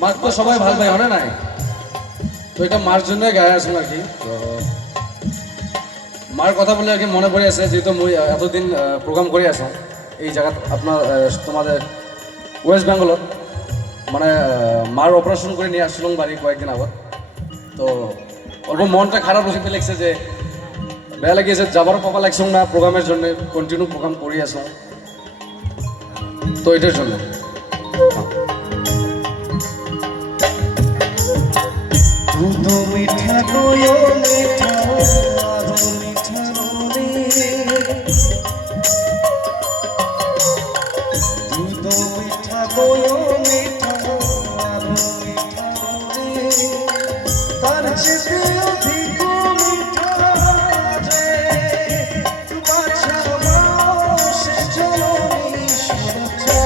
মার তো সবাই ভাল পাই হয় নাই, তো এটা মার জন্য গায়ে আসুন আর কি। তো মার কথা বলে আর কি মনে পড়ে আছে, যেহেতু মই এতদিন প্রোগ্রাম করে আছো এই জায়গাত আপনার তোমাদের ওয়েস্ট বেঙ্গলত, মানে মার অপারেশন করে নিয়ে আসছিলাম বাড়ি কয়েকদিন আগত। তো অল্প মনটা খারাপ হয়ে লাগছে, যে বেয়া লাগিয়েছে যাবারও পাবা লাগছ না প্রোগ্রামের জন্য, কন্টিনিউ প্রোগ্রাম করে আসো, তো এটার জন্য। মিঠা দয় মিঠা আরো মিঠা রে, দুধ মিঠা দয় মিঠা আরো মিঠা রে, তার চেয়ে অধিক মিঠা রে, বাছা সে জননী সুরচা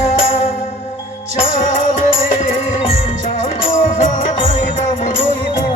চাল রে, চাল হারাই নাম রইবা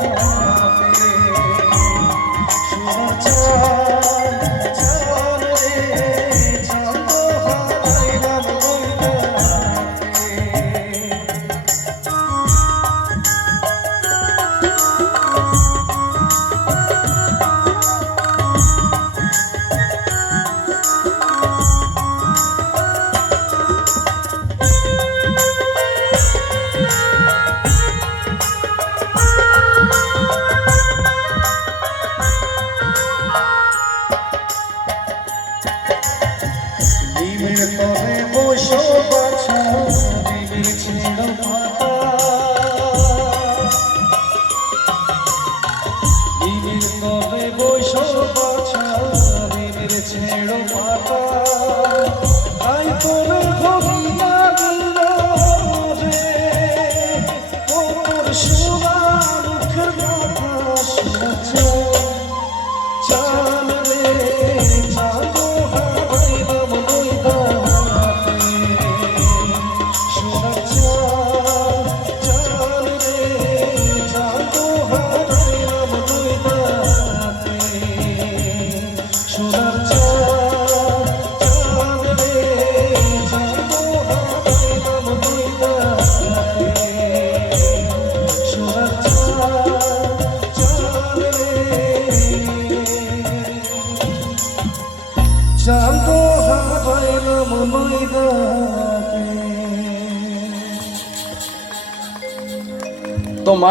তো মা